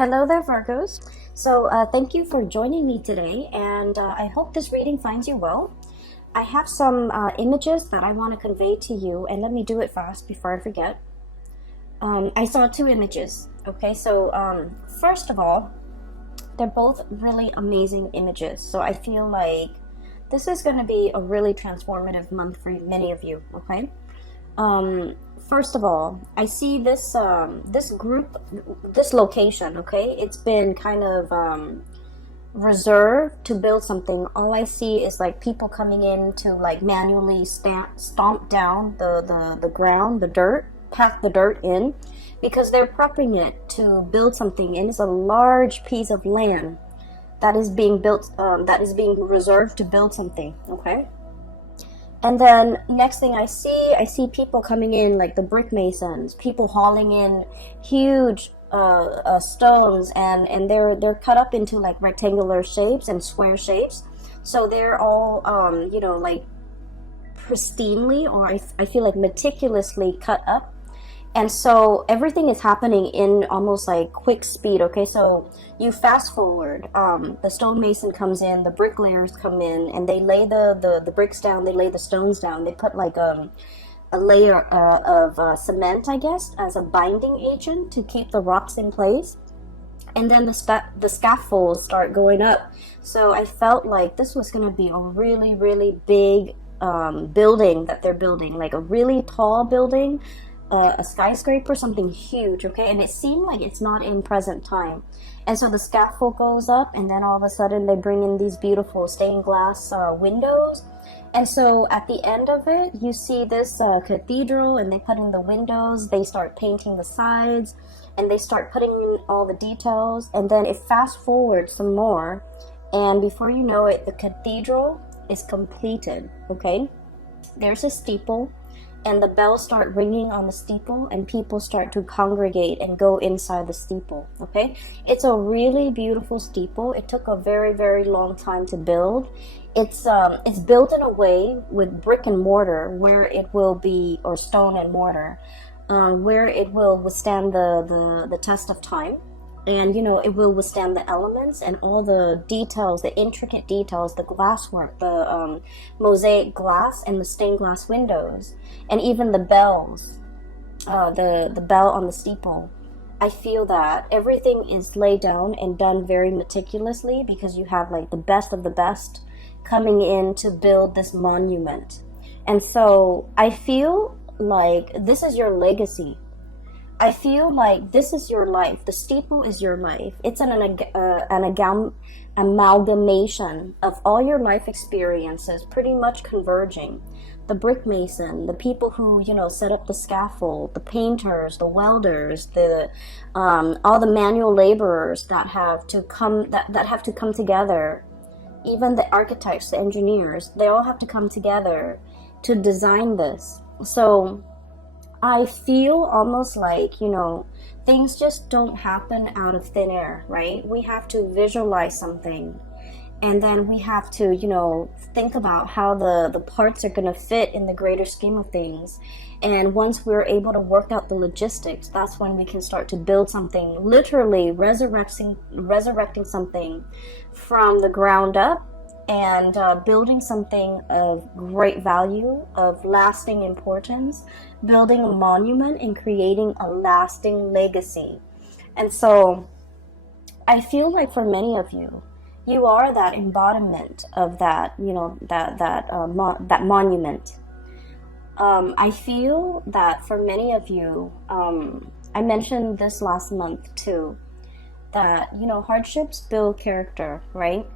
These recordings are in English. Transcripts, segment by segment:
Hello there, Virgos. Thank you for joining me today, and I hope this reading finds you well. I have some images that I want to convey to you, and let me do it fast before I forget. I saw two images. Okay, first of all, they're both really amazing images. So I feel like this is going to be a really transformative month for many of you. Okay. First of all, I see this group, this location. Okay, it's been kind of reserved to build something. All I see is like people coming in to like manually stomp down the ground, the dirt, pack the dirt in, because they're prepping it to build something, and it's a large piece of land that is being built, that is being reserved to build something. Okay. And then next thing I see people coming in, like the brick masons, people hauling in huge stones, and they're cut up into like rectangular shapes and square shapes. So they're all like pristinely, or I feel like meticulously cut up. And so everything is happening in almost like quick speed. Okay, so you fast forward, the stonemason comes in, the bricklayers come in, and they lay the bricks down, they lay the stones down, they put like a layer of cement, I guess, as a binding agent to keep the rocks in place. And then the scaffolds start going up. So I felt like this was going to be a really, really big building that they're building, like a really tall building, a skyscraper, something huge. Okay, and it seemed like it's not in present time. And so the scaffold goes up, and then all of a sudden they bring in these beautiful stained glass windows. And so at the end of it, you see this cathedral, and they put in the windows, they start painting the sides, and they start putting in all the details. And then it fast forwards some more, and before you know it, the cathedral is completed. Okay, there's a steeple, and the bells start ringing on the steeple, and people start to congregate and go inside the steeple. Okay, it's a really beautiful steeple. It took a very, very long time to build. It's built in a way with brick and mortar, where it will be, or stone and mortar, where it will withstand the test of time. And it will withstand the elements and all the details, the intricate details, the glasswork, the mosaic glass, and the stained glass windows, and even the bells, the bell on the steeple. I feel that everything is laid down and done very meticulously, because you have like the best of the best coming in to build this monument. And so I feel like this is your legacy. I feel like this is your life. The steeple is your life. It's an amalgamation of all your life experiences, pretty much converging. The brick mason, the people who set up the scaffold, the painters, the welders, the all the manual laborers that have to come together. Even the architects, the engineers, they all have to come together to design this. So I feel almost like, things just don't happen out of thin air, right? We have to visualize something, and then we have to, think about how the parts are going to fit in the greater scheme of things. And once we're able to work out the logistics, that's when we can start to build something, literally resurrecting something from the ground up, and building something of great value, of lasting importance, building a monument and creating a lasting legacy. And so I feel like for many of you, you are that embodiment of that, that monument. I feel that for many of you, I mentioned this last month too, that, hardships build character, right?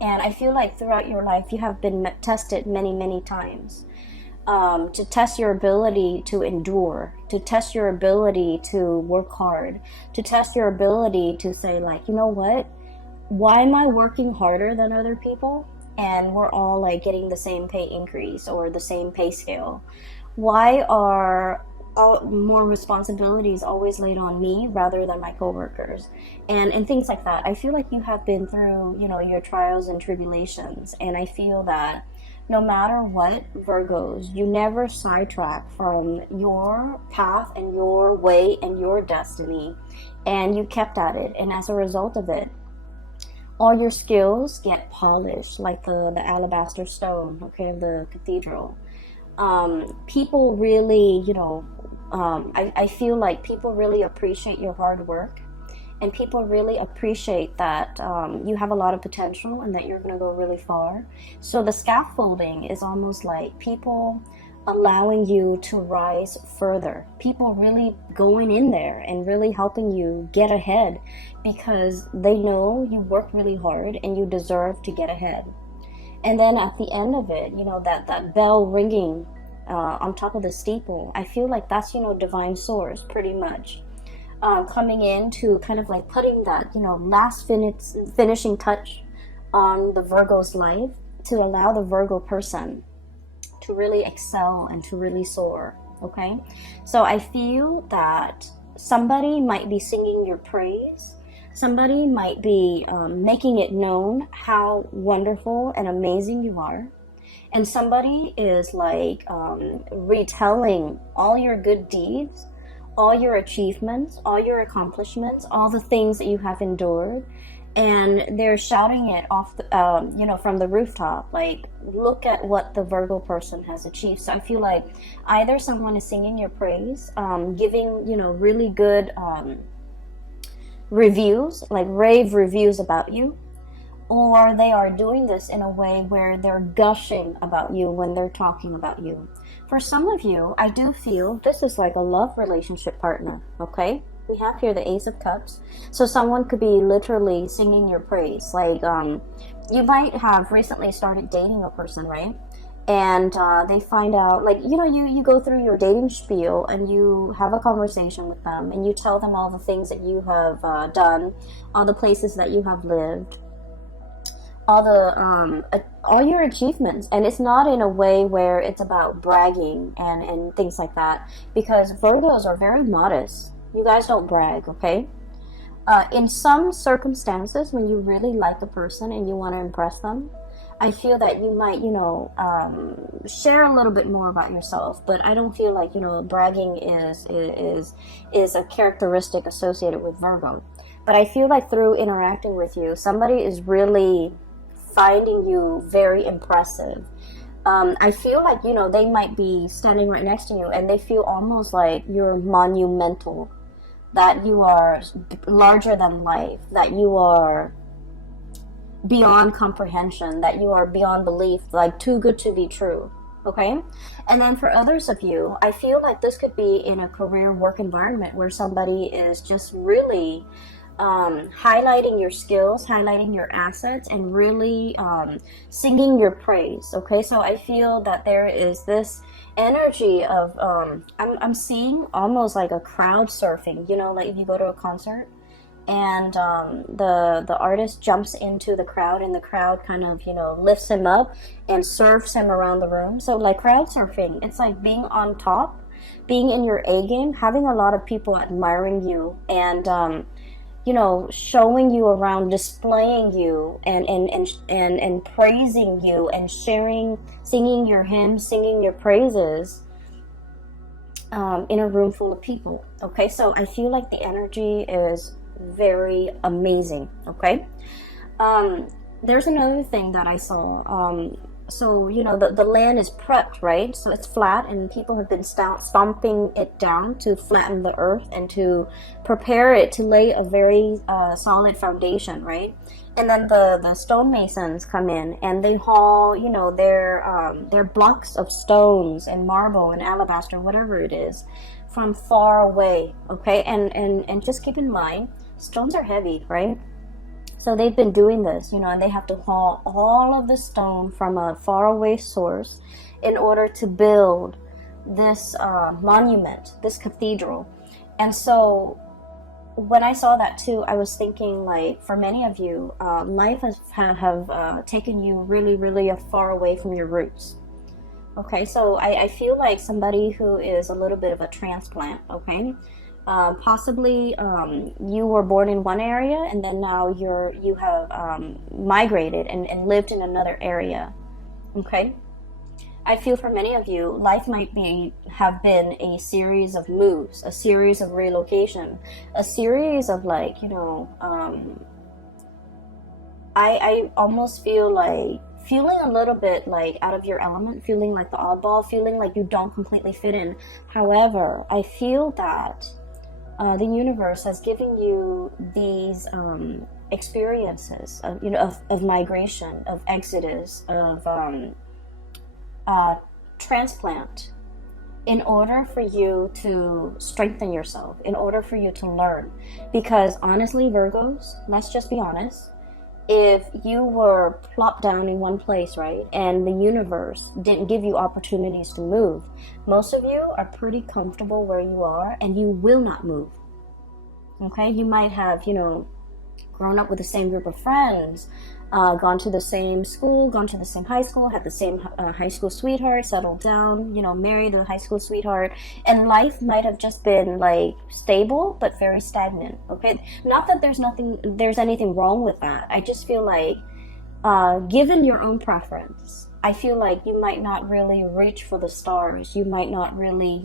And I feel like throughout your life, you have been tested many, many times, to test your ability to endure, to test your ability to work hard, to test your ability to say, like, you know what? Why am I working harder than other people? And we're all like getting the same pay increase or the same pay scale. Why are more responsibilities always laid on me rather than my coworkers, and things like that? I feel like you have been through, your trials and tribulations, and I feel that no matter what, Virgos, you never sidetrack from your path and your way and your destiny. and you kept at it, and as a result of it, all your skills get polished like the alabaster stone, okay, of the cathedral. People really, I feel like people really appreciate your hard work, and people really appreciate that you have a lot of potential and that you're going to go really far. So the scaffolding is almost like people allowing you to rise further, people really going in there and really helping you get ahead, because they know you work really hard and you deserve to get ahead. And then at the end of it, that bell ringing on top of the steeple, I feel like that's, divine source pretty much coming in to kind of like putting that, last finishing touch on the Virgo's life, to allow the Virgo person to really excel and to really soar. Okay, so I feel that somebody might be singing your praise. Somebody might be making it known how wonderful and amazing you are. And somebody is like retelling all your good deeds, all your achievements, all your accomplishments, all the things that you have endured. And they're shouting it off, from the rooftop, like, look at what the Virgo person has achieved. So I feel like either someone is singing your praise, giving, really good reviews, like rave reviews about you, or they are doing this in a way where they're gushing about you when they're talking about you. For some of you, I do feel this is like a love relationship partner, okay? We have here the Ace of Cups. So someone could be literally singing your praise. Like, you might have recently started dating a person, right? And they find out, like, you go through your dating spiel and you have a conversation with them and you tell them all the things that you have done, all the places that you have lived, all your achievements. And it's not in a way where it's about bragging and things like that, because Virgos are very modest. You guys don't brag, okay? In some circumstances, when you really like a person and you want to impress them, I feel that you might, share a little bit more about yourself. But I don't feel like, bragging is a characteristic associated with Virgo. But I feel like through interacting with you, somebody is really finding you very impressive. I feel like, they might be standing right next to you and they feel almost like you're monumental, that you are larger than life, that you are beyond comprehension, that you are beyond belief, like too good to be true. Okay? And then for others of you, I feel like this could be in a career work environment where somebody is just really highlighting your skills, highlighting your assets, and really singing your praise. Okay, so I feel that there is this energy of I'm seeing almost like a crowd surfing, like if you go to a concert and the artist jumps into the crowd and the crowd kind of lifts him up and surfs him around the room. So like crowd surfing, it's like being on top, being in your A game, having a lot of people admiring you and showing you around, displaying you and praising you and sharing, singing your hymns, singing your praises in a room full of people. Okay, so I feel like the energy is very amazing. Okay, there's another thing that I saw. So, the land is prepped, right? So it's flat and people have been stomping it down to flatten the earth and to prepare it to lay a very solid foundation, right? And then the stonemasons come in and they haul, their blocks of stones and marble and alabaster, whatever it is, from far away, okay? And just keep in mind, stones are heavy, right? So they've been doing this, and they have to haul all of the stone from a faraway source in order to build this monument, this cathedral. And so when I saw that too, I was thinking, like, for many of you, life have taken you really, really far away from your roots. Okay, so I feel like somebody who is a little bit of a transplant, okay? Possibly you were born in one area and then now you have migrated and lived in another area. Okay, I feel for many of you, life might have been a series of moves, a series of relocation, a series of like, I almost feel like feeling a little bit like out of your element, feeling like the oddball, feeling like you don't completely fit in. However, I feel that the universe has given you these experiences of migration, of exodus, of transplant, in order for you to strengthen yourself, in order for you to learn. Because honestly, Virgos, let's just be honest, if you were plopped down in one place, right, and the universe didn't give you opportunities to move, most of you are pretty comfortable where you are and you will not move. Okay, you might have, grown up with the same group of friends, gone to the same school, gone to the same high school, had the same high school sweetheart, settled down, married a high school sweetheart, and life might have just been like stable but very stagnant. Okay, not that there's anything wrong with that. I just feel like given your own preference, I feel like you might not really reach for the stars. You might not really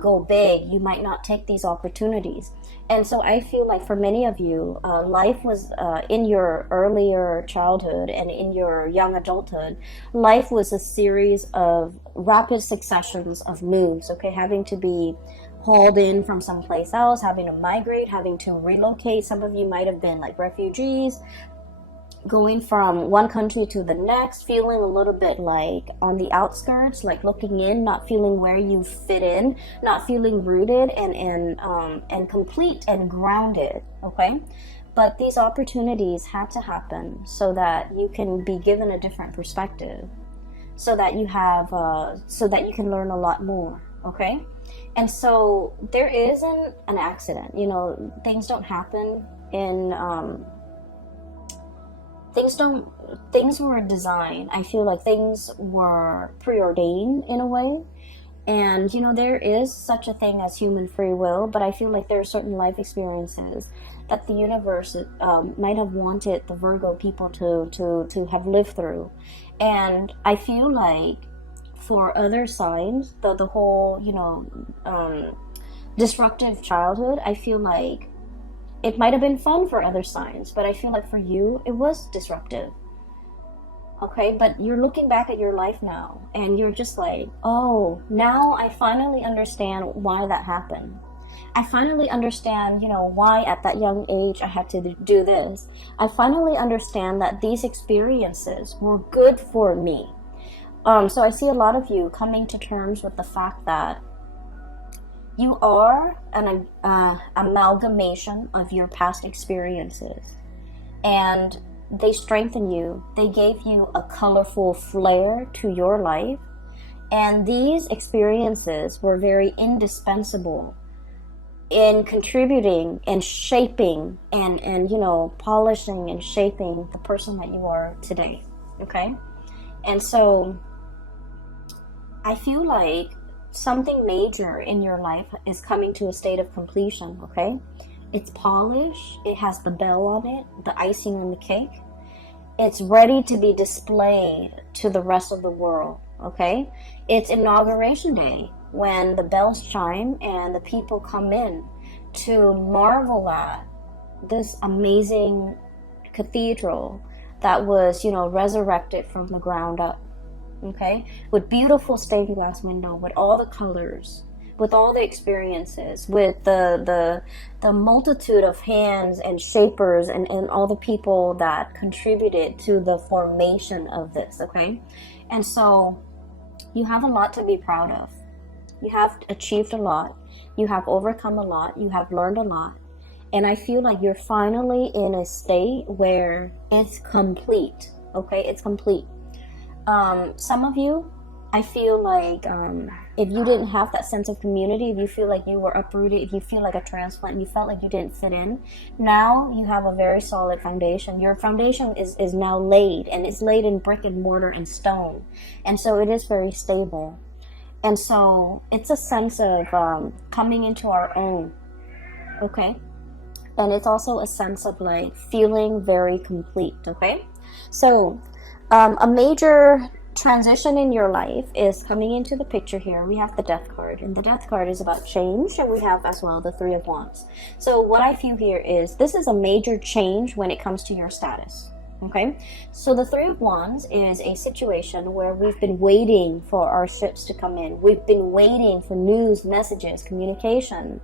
go big. You might not take these opportunities. And so I feel like for many of you, life was in your earlier childhood and in your young adulthood, life was a series of rapid successions of moves, okay, having to be hauled in from someplace else, having to migrate, having to relocate. Some of you might have been like refugees, going from one country to the next, feeling a little bit like on the outskirts, like looking in, not feeling where you fit in, not feeling rooted and complete and grounded. Okay, but these opportunities had to happen so that you can be given a different perspective, so that you can learn a lot more. Okay, and so there isn't an accident. Things don't happen in things were designed. I feel like things were preordained in a way. And there is such a thing as human free will, but I feel like there are certain life experiences that the universe might have wanted the Virgo people to have lived through. And I feel like for other signs, the whole disruptive childhood, I feel like it might have been fun for other signs, but I feel like for you, it was disruptive. Okay, but you're looking back at your life now, and you're just like, oh, now I finally understand why that happened. I finally understand, why at that young age I had to do this. I finally understand that these experiences were good for me. So I see a lot of you coming to terms with the fact that you are an amalgamation of your past experiences, and they strengthen you. They gave you a colorful flair to your life, and these experiences were very indispensable in contributing and shaping and polishing and shaping the person that you are today. Okay, and so I feel like something major in your life is coming to a state of completion. Okay, it's polished, it has the bell on it, the icing on the cake, it's ready to be displayed to the rest of the world. Okay, it's inauguration day, when the bells chime and the people come in to marvel at this amazing cathedral that was resurrected from the ground up. Okay, with beautiful stained glass window, with all the colors, with all the experiences, with the multitude of hands and shapers and all the people that contributed to the formation of this. Okay, and so you have a lot to be proud of. You have achieved a lot, you have overcome a lot, you have learned a lot, and I feel like you're finally in a state where it's complete. Okay, it's complete. Some of you, I feel like if you didn't have that sense of community, if you feel like you were uprooted, if you feel like a transplant, you felt like you didn't fit in, now you have a very solid foundation. Your foundation is now laid, and it's laid in brick and mortar and stone, and so it is very stable. And so it's a sense of coming into our own. Okay, and it's also a sense of like feeling very complete. Okay, so a major transition in your life is coming into the picture here. We have the Death card, and the Death card is about change, and we have as well the Three of Wands. So what I feel here is this is a major change when it comes to your status. Okay, so the Three of Wands is a situation where we've been waiting for our ships to come in. We've been waiting for news, messages, communication.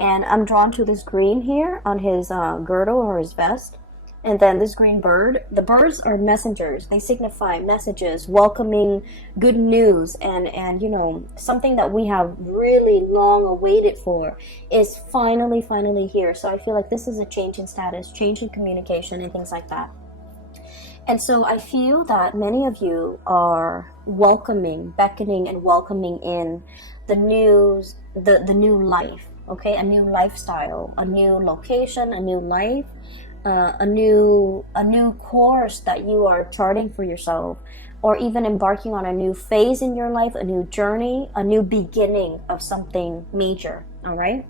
And I'm drawn to this green here on his girdle or his vest. And then this green bird. The birds are messengers. They signify messages, welcoming good news. And you know, something that we have really long awaited for is finally here. So I feel like this is a change in status, change in communication, and things like that. And so I feel that many of you are welcoming, beckoning and welcoming in the news, the new life, okay? A new lifestyle, a new location, a new life, a new course that you are charting for yourself, or even embarking on a new phase in your life, a new journey, a new beginning of something major, all right?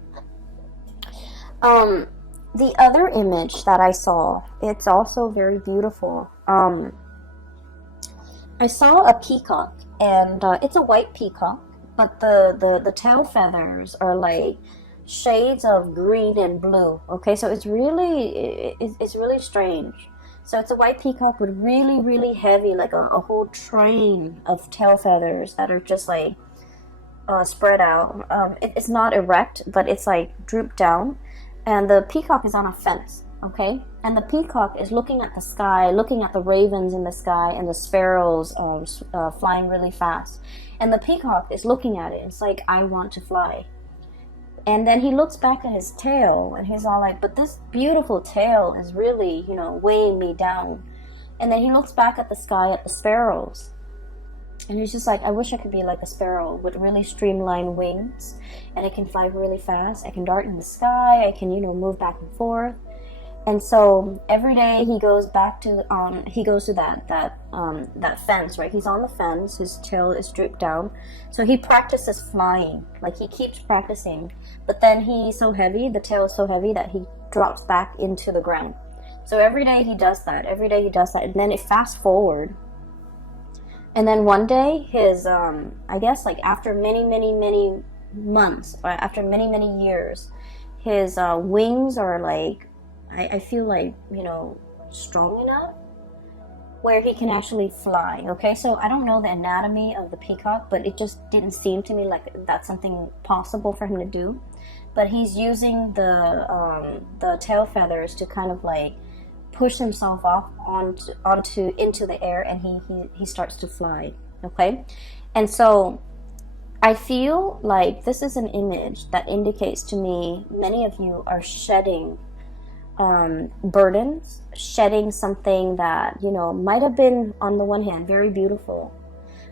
The other image that I saw, it's also very beautiful. I saw a peacock, and it's a white peacock, but the tail feathers are like shades of green and blue. Okay, so it's really strange. So it's a white peacock with really heavy, like a whole train of tail feathers that are just like spread out. It's not erect, but it's like drooped down. And the peacock is on a fence, okay? And the peacock is looking at the sky, looking at the ravens in the sky and the sparrows flying really fast. And the peacock is looking at it. It's like, I want to fly. And then he looks back at his tail, and he's all like, but this beautiful tail is really, you know, weighing me down. And then he looks back at the sky, at the sparrows. And he's just like, I wish I could be like a sparrow with really streamlined wings, and I can fly really fast. I can dart in the sky. I can, you know, move back and forth. And so every day he goes back to that fence, right? He's on the fence. His tail is drooped down, so he practices flying. Like, he keeps practicing, but then he's so heavy. The tail is so heavy that he drops back into the ground. So every day he does that. And then it fast forward. And then one day, his, I guess, like, after many months, or after many years, his wings are, like, I feel like, you know, strong enough where he can actually fly, okay? So I don't know the anatomy of the peacock, but it just didn't seem to me like that's something possible for him to do. But he's using the tail feathers to kind of, like, push himself off into the air, and he starts to fly, okay? And so I feel like this is an image that indicates to me many of you are shedding burdens, shedding something that, you know, might have been, on the one hand, very beautiful,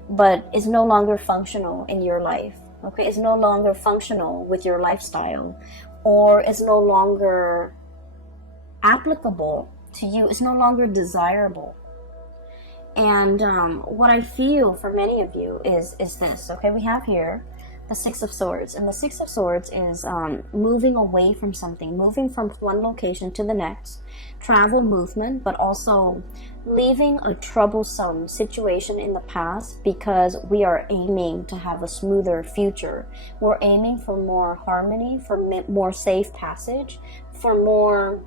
but is no longer functional in your life, okay? It's no longer functional with your lifestyle, or is no longer applicable to you. It's no longer desirable. And what I feel for many of you is this, okay? We have here the Six of Swords, and the Six of Swords is moving away from something, moving from one location to the next, travel, movement, but also leaving a troublesome situation in the past, because we are aiming to have a smoother future. We're aiming for more harmony, for more safe passage, for more,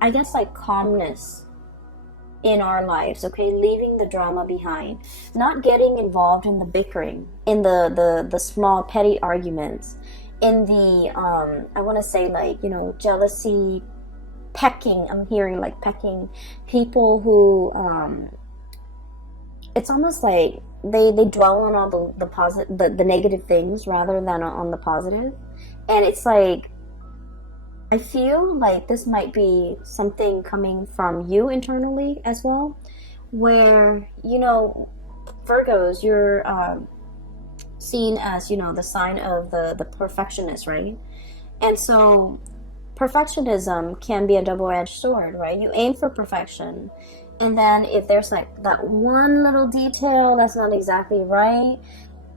I guess, like, calmness in our lives, okay? Leaving the drama behind, not getting involved in the bickering, in the small petty arguments, in the I want to say, like, you know, jealousy, pecking. I'm hearing, like, pecking, people who it's almost like they dwell on all the negative things rather than on the positive. And it's like, I feel like this might be something coming from you internally as well, where, you know, Virgos, you're seen as, you know, the sign of the perfectionist, right? And so perfectionism can be a double-edged sword, right? You aim for perfection, and then if there's, like, that one little detail that's not exactly right,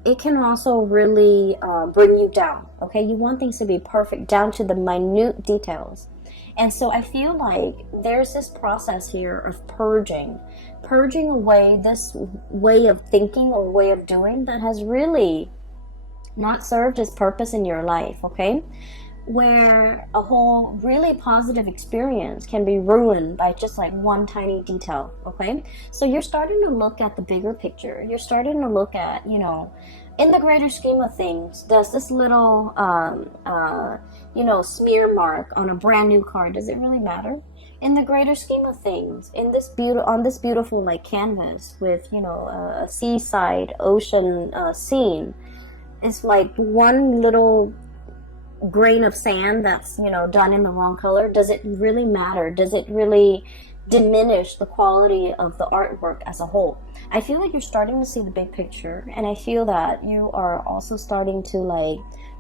it can also really bring you down, okay? You want things to be perfect down to the minute details. And so I feel like there's this process here of purging away this way of thinking or way of doing that has really not served its purpose in your life, okay? Where a whole really positive experience can be ruined by just like one tiny detail, okay? So you're starting to look at the bigger picture. You're starting to look at, you know, in the greater scheme of things, does this little, you know, smear mark on a brand new car, does it really matter? In the greater scheme of things, in this on this beautiful like canvas with, you know, a seaside ocean scene, it's like one little grain of sand that's, you know, done in the wrong color. Does it really matter? Does it really diminish the quality of the artwork as a whole? I feel like you're starting to see the big picture, and I feel that you are also starting to like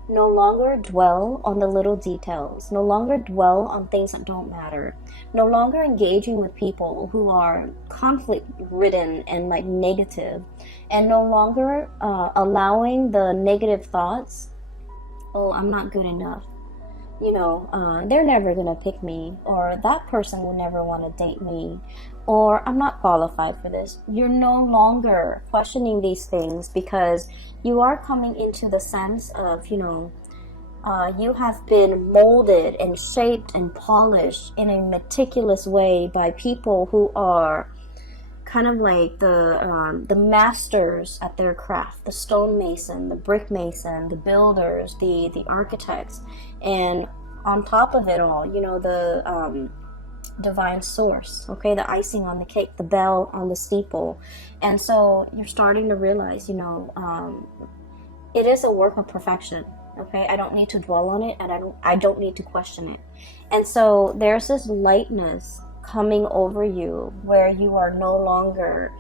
no longer dwell on the little details, no longer dwell on things that don't matter, no longer engaging with people who are conflict ridden and like negative, and no longer allowing the negative thoughts, oh, I'm not good enough, you know, they're never gonna pick me, or that person will never want to date me, or I'm not qualified for this. You're no longer questioning these things because you are coming into the sense of, you know, you have been molded and shaped and polished in a meticulous way by people who are kind of like the masters at their craft, the stonemason, the brick mason, the builders, the architects, and on top of it all, you know, the divine source, okay, the icing on the cake, the bell on the steeple. And so you're starting to realize, you know, it is a work of perfection, okay? I don't need to dwell on it, and I don't need to question it. And so there's this lightness coming over you where you are no longer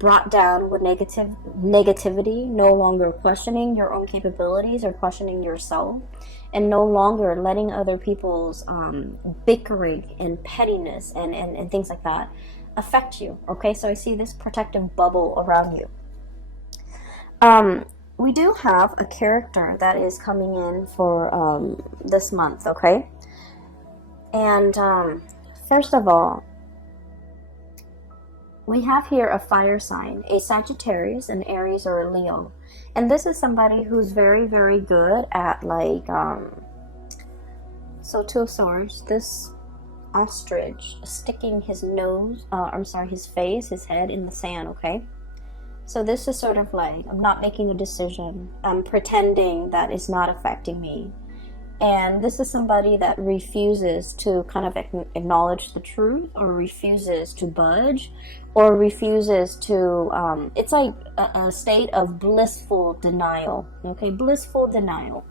brought down with negativity, no longer questioning your own capabilities or questioning yourself, and no longer letting other people's bickering and pettiness and things like that affect you, okay? So I see this protective bubble around you. We do have a character that is coming in for this month, okay? And first of all, we have here a fire sign, a Sagittarius, an Aries, or a Leo. And this is somebody who's very, very good at like, so Two of Swords, this ostrich sticking his nose, his face, his head in the sand, okay? So this is sort of like, I'm not making a decision. I'm pretending that it's not affecting me. And this is somebody that refuses to kind of acknowledge the truth, or refuses to budge, or refuses to, it's like a state of blissful denial, okay? Blissful denial.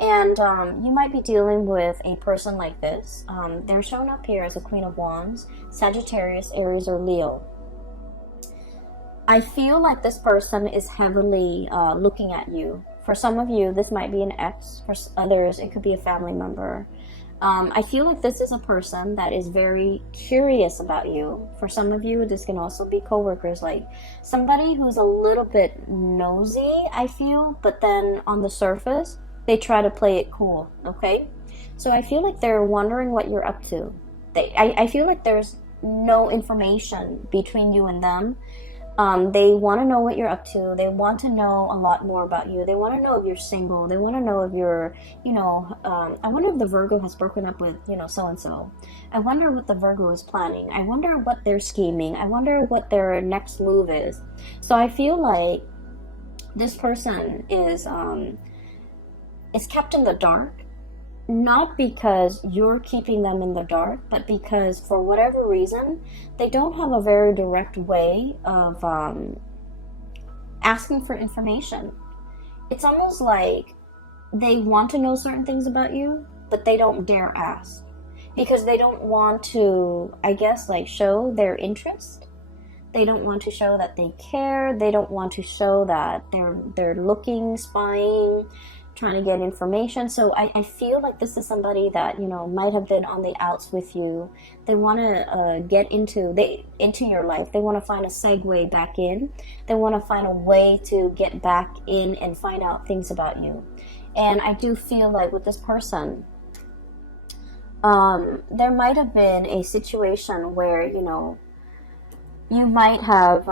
And you might be dealing with a person like this. They're shown up here as a Queen of Wands, Sagittarius, Aries, or Leo. I feel like this person is heavily looking at you. For some of you, this might be an ex. For others, it could be a family member. I feel like this is a person that is very curious about you. For some of you, this can also be coworkers, like somebody who's a little bit nosy, I feel, but then on the surface, they try to play it cool, okay? So I feel like they're wondering what you're up to. I feel like there's no information between you and them. They want to know what you're up to. They want to know a lot more about you. They want to know if you're single. They want to know if you're, you know, I wonder if the Virgo has broken up with, you know, so-and-so. I wonder what the Virgo is planning. I wonder what they're scheming. I wonder what their next move is. So I feel like this person is kept in the dark. Not because you're keeping them in the dark, but because for whatever reason, they don't have a very direct way of asking for information. It's almost like they want to know certain things about you, but they don't dare ask. Because they don't want to, I guess, like show their interest. They don't want to show that they care. They don't want to show that they're looking, spying, trying to get information. So I feel like this is somebody that, you know, might have been on the outs with you. They want to get into your life. They want to find a segue back in. They want to find a way to get back in and find out things about you. And I do feel like with this person, There might have been a situation where, you might have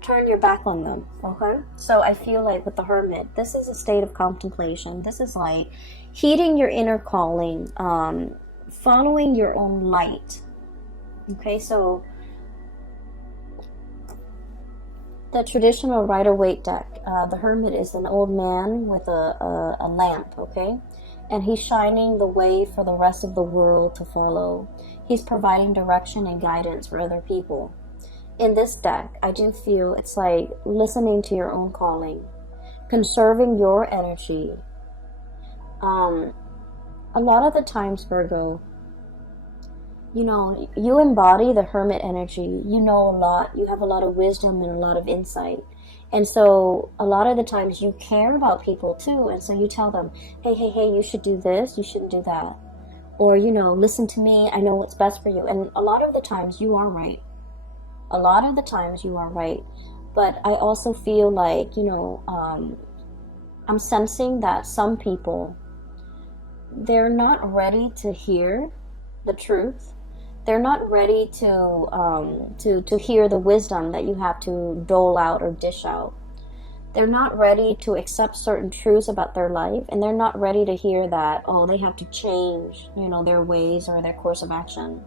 turned your back on them, okay? So I feel like with the Hermit, this is a state of contemplation. This is like heeding your inner calling, following your own light, okay? So the traditional Rider-Waite deck, the Hermit is an old man with a lamp, okay? And he's shining the way for the rest of the world to follow. He's providing direction and guidance for other people. In this deck, I do feel it's like listening to your own calling, conserving your energy. A lot of the times, Virgo, you embody the Hermit energy. You know a lot. You have a lot of wisdom and a lot of insight. And so a lot of the times you care about people too. And so you tell them, hey, you should do this. You shouldn't do that. Or, listen to me. I know what's best for you. And a lot of the times you are right. A lot of the times you are right. But I also feel like, I'm sensing that some people, they're not ready to hear the truth. They're not ready to hear the wisdom that you have to dole out or dish out. They're not ready to accept certain truths about their life, and they're not ready to hear that, they have to change, their ways or their course of action.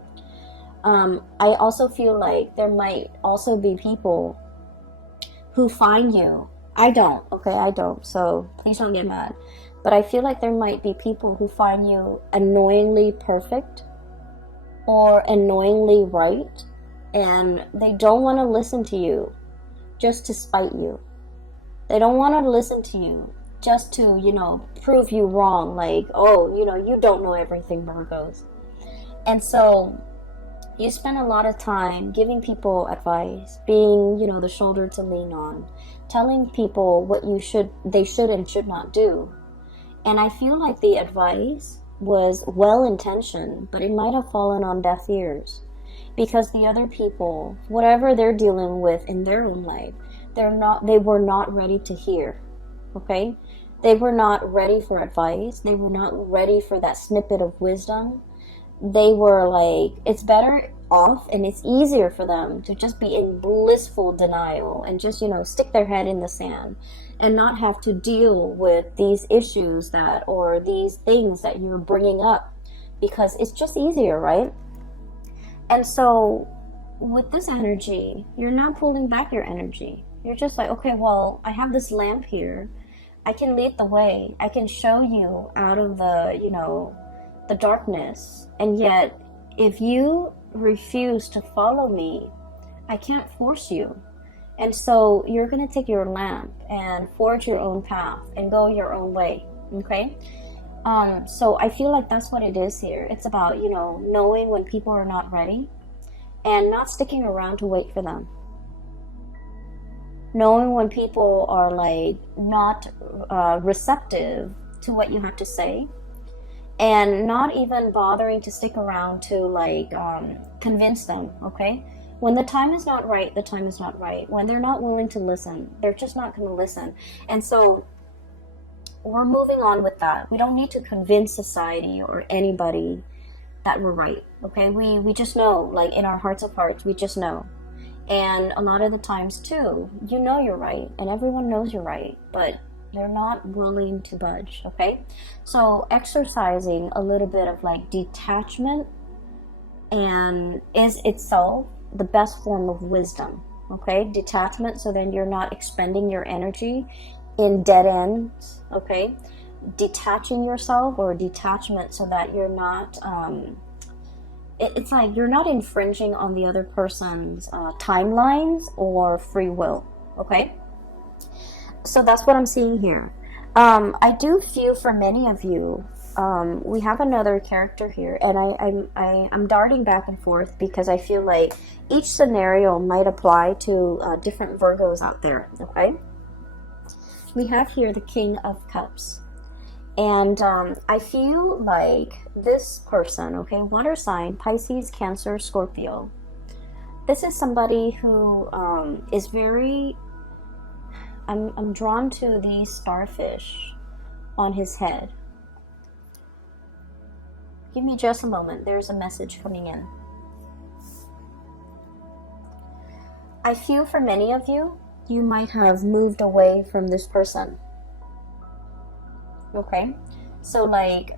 I also feel like there might also be people who find you. I don't, so please don't get mad. But I feel like there might be people who find you annoyingly perfect or annoyingly right, and they don't want to listen to you just to spite you. They don't want to listen to you just to, prove you wrong, like, you don't know everything, Virgos. And so you spend a lot of time giving people advice, being, the shoulder to lean on, telling people what they should and should not do. And I feel like the advice was well-intentioned, but it might have fallen on deaf ears, because the other people, whatever they're dealing with in their own life, they were not ready to hear, okay? They were not ready for advice. They were not ready for that snippet of wisdom. They were like, it's better off and it's easier for them to just be in blissful denial and just, stick their head in the sand and not have to deal with these issues or these things that you're bringing up, because it's just easier, right? And so with this energy, you're not pulling back your energy. You're just like, okay, well, I have this lamp here. I can lead the way. I can show you out of the darkness. And yet, if you refuse to follow me, I can't force you. And so you're going to take your lamp and forge your own path and go your own way, okay? So I feel like that's what it is here. It's about, knowing when people are not ready and not sticking around to wait for them. Knowing when people are like not receptive to what you have to say, and not even bothering to stick around to like convince them, okay? When the time is not right, the time is not right. When they're not willing to listen, they're just not going to listen. And so we're moving on with that. We don't need to convince society or anybody that we're right, okay? We just know, like in our hearts of hearts, we just know. And a lot of the times too, you're right, and everyone knows you're right, but they're not willing to budge, okay? So exercising a little bit of like detachment and is itself the best form of wisdom, okay? Detachment, so then you're not expending your energy in dead ends, okay? Detaching yourself, or detachment, so that you're not it's like you're not infringing on the other person's timelines or free will, okay? So that's what I'm seeing here. I do feel for many of you, we have another character here, and I'm darting back and forth because I feel like each scenario might apply to different Virgos out there, okay? We have here the King of Cups. And I feel like this person, okay, water sign, Pisces, Cancer, Scorpio. This is somebody who is very... I'm drawn to the starfish on his head. Give me just a moment. There's a message coming in. I feel for many of you, you might have moved away from this person. Okay? So like,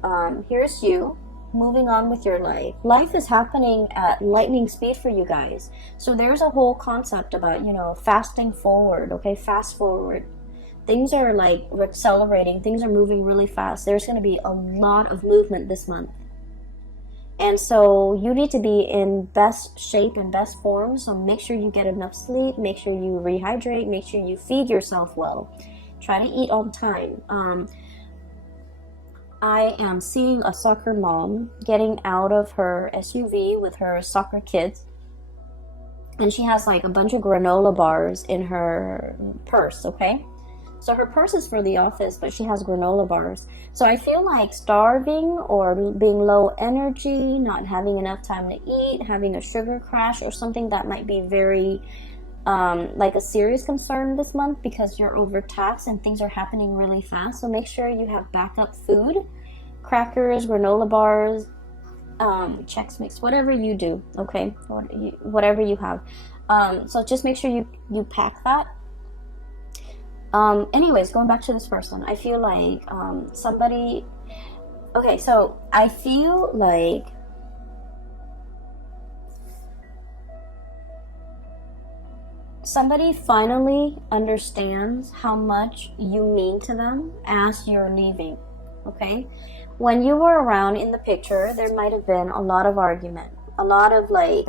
here's you moving on with your life. Life is happening at lightning speed for you guys. So there's a whole concept about, you know, fasting forward, okay? Fast forward. Things are like accelerating. Things are moving really fast. There's going to be a lot of movement this month. And so you need to be in best shape and best form. So make sure you get enough sleep. Make sure you rehydrate. Make sure you feed yourself well. Try to eat on time. I am seeing a soccer mom getting out of her SUV with her soccer kids. And she has like a bunch of granola bars in her purse, okay? So her purse is for the office, but she has granola bars. So I feel like starving or being low energy, not having enough time to eat, having a sugar crash or something that might be very like a serious concern this month because you're overtaxed and things are happening really fast. So make sure you have backup food, crackers, granola bars, Chex Mix, whatever you do, okay? Whatever you have. So just make sure you pack that. Anyways, going back to this person, I feel like somebody... Okay, so I feel like somebody finally understands how much you mean to them as you're leaving, okay? When you were around in the picture, there might have been a lot of argument, a lot of like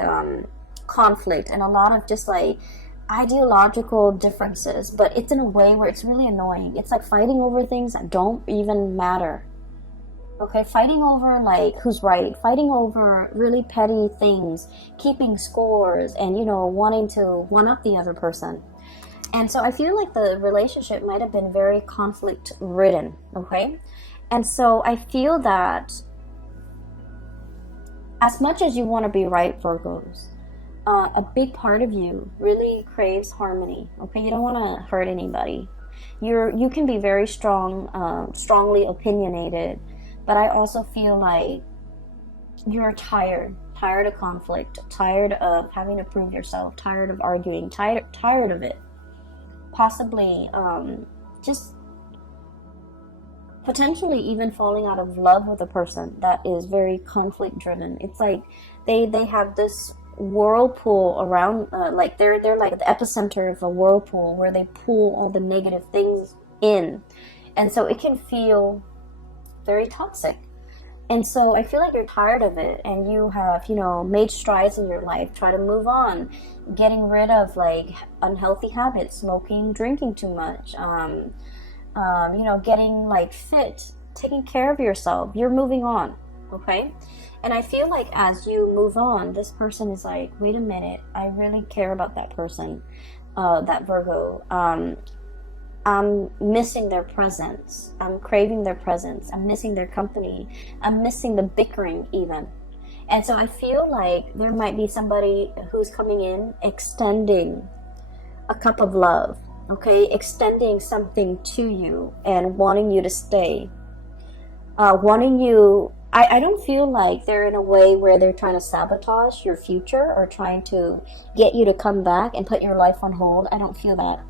conflict, and a lot of just like ideological differences, but it's in a way where it's really annoying. It's like fighting over things that don't even matter. Okay, fighting over like who's right, fighting over really petty things, keeping scores, and you know, wanting to one up the other person. And so I feel like the relationship might have been very conflict ridden, okay? And so I feel that as much as you want to be right, Virgos, a big part of you really craves harmony, okay? You don't want to hurt anybody. You can be very strongly opinionated, but I also feel like you're tired of conflict, tired of having to prove yourself, tired of arguing, tired of it. Possibly just potentially even falling out of love with a person that is very conflict driven. It's like they have this whirlpool around, like they're like the epicenter of a whirlpool where they pull all the negative things in, and so it can feel very toxic. And so I feel like you're tired of it, and you have, you know, made strides in your life, try to move on, getting rid of like unhealthy habits, smoking, drinking too much, you know, getting like fit, taking care of yourself. You're moving on, okay? And I feel like as you move on, this person is like, wait a minute, I really care about that person, that Virgo. I'm missing their presence. I'm craving their presence. I'm missing their company. I'm missing the bickering even. And so I feel like there might be somebody who's coming in, extending a cup of love, okay? Extending something to you and wanting you to stay. Wanting you... I don't feel like they're in a way where they're trying to sabotage your future or trying to get you to come back and put your life on hold. I don't feel that.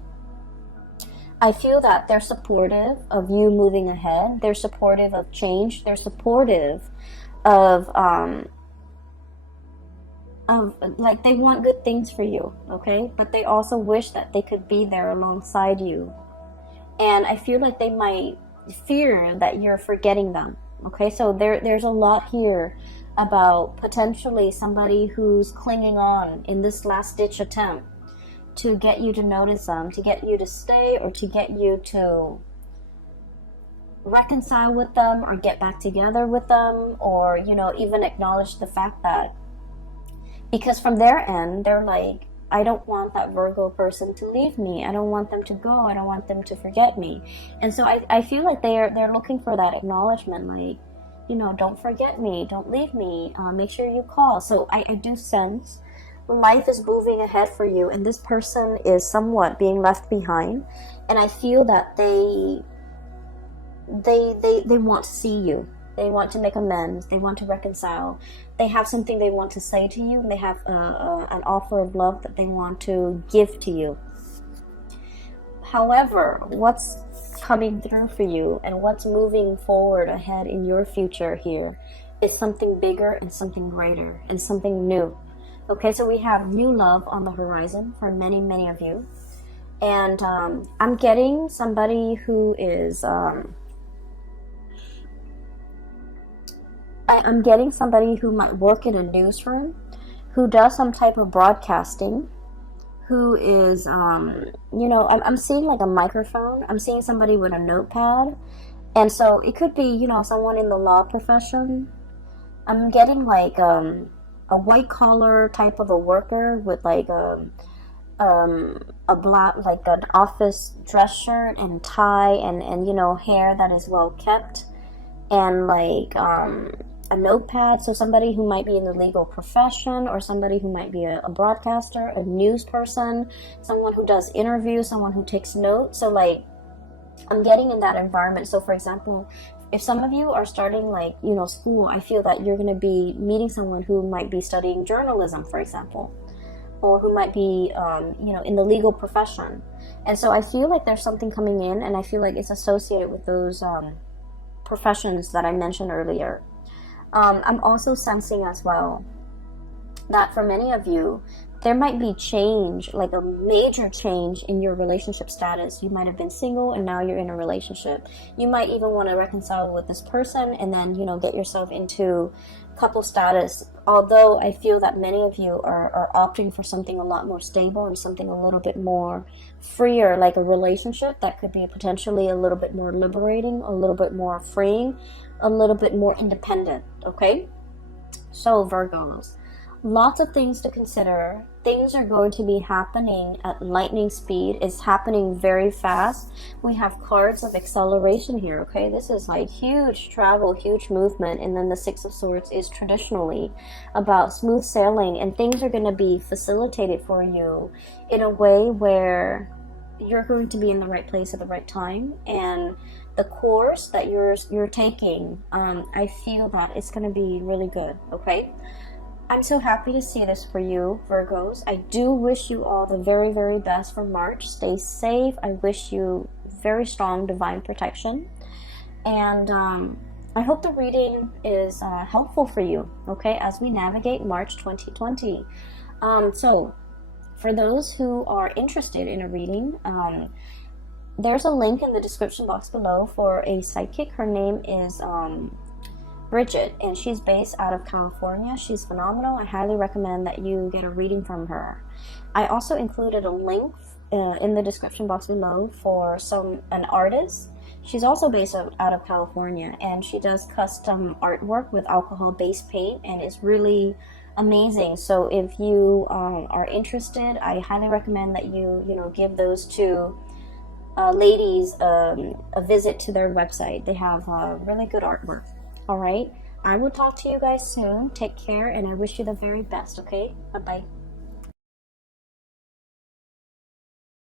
I feel that they're supportive of you moving ahead. They're supportive of change. They're supportive of like they want good things for you, okay? But they also wish that they could be there alongside you. And I feel like they might fear that you're forgetting them. Okay, so there's a lot here about potentially somebody who's clinging on in this last-ditch attempt to get you to notice them, to get you to stay, or to get you to reconcile with them or get back together with them, or, you know, even acknowledge the fact that, because from their end, they're like, I don't want that Virgo person to leave me. I don't want them to go. I don't want them to forget me. And so I feel like they're looking for that acknowledgement, like, you know, don't forget me, don't leave me, make sure you call. So I do sense life is moving ahead for you, and this person is somewhat being left behind. And I feel that they want to see you. They want to make amends. They want to reconcile. They have something they want to say to you, and they have an offer of love that they want to give to you. However, what's coming through for you and what's moving forward ahead in your future here is something bigger and something greater and something new. Okay, so we have new love on the horizon for many, many of you. And I'm getting somebody who is... I'm getting somebody who might work in a newsroom, who does some type of broadcasting, who is, you know, I'm seeing like a microphone. I'm seeing somebody with a notepad. And so it could be, you know, someone in the law profession. I'm getting like a white collar type of a worker with like a black, like an office dress shirt and tie and you know, hair that is well kept, and like a notepad. So somebody who might be in the legal profession, or somebody who might be a broadcaster, a news person, someone who does interviews, someone who takes notes. So like I'm getting in that environment. So for example, if some of you are starting like, you know, school, I feel that you're going to be meeting someone who might be studying journalism, for example, or who might be you know, in the legal profession. And so I feel like there's something coming in, and I feel like it's associated with those professions that I mentioned earlier. I'm also sensing as well that for many of you, there might be change, like a major change in your relationship status. You might have been single and now you're in a relationship. You might even want to reconcile with this person and then, you know, get yourself into couple status. Although I feel that many of you are opting for something a lot more stable and something a little bit more freer, like a relationship that could be potentially a little bit more liberating, a little bit more freeing, a little bit more independent, okay? So Virgos, lots of things to consider. Things are going to be happening at lightning speed. It's happening very fast. We have cards of acceleration here, okay? This is like huge travel, huge movement. And then the Six of Swords is traditionally about smooth sailing, and things are going to be facilitated for you in a way where you're going to be in the right place at the right time. And the course that you're taking, I feel that it's going to be really good, okay? I'm so happy to see this for you, Virgos. I do wish you all the very, very best for March. Stay safe. I wish you very strong divine protection. And I hope the reading is helpful for you, okay, as we navigate March 2020. So, for those who are interested in a reading, there's a link in the description box below for a psychic. Her name is... Bridget, and she's based out of California. She's phenomenal. I highly recommend that you get a reading from her. I also included a link in the description box below for an artist. She's also based out of California, and she does custom artwork with alcohol-based paint, and it's really amazing. So if you are interested, I highly recommend that you give those two ladies a visit to their website. They have really good artwork. All right, I will talk to you guys soon. Take care, and I wish you the very best, okay? Bye-bye.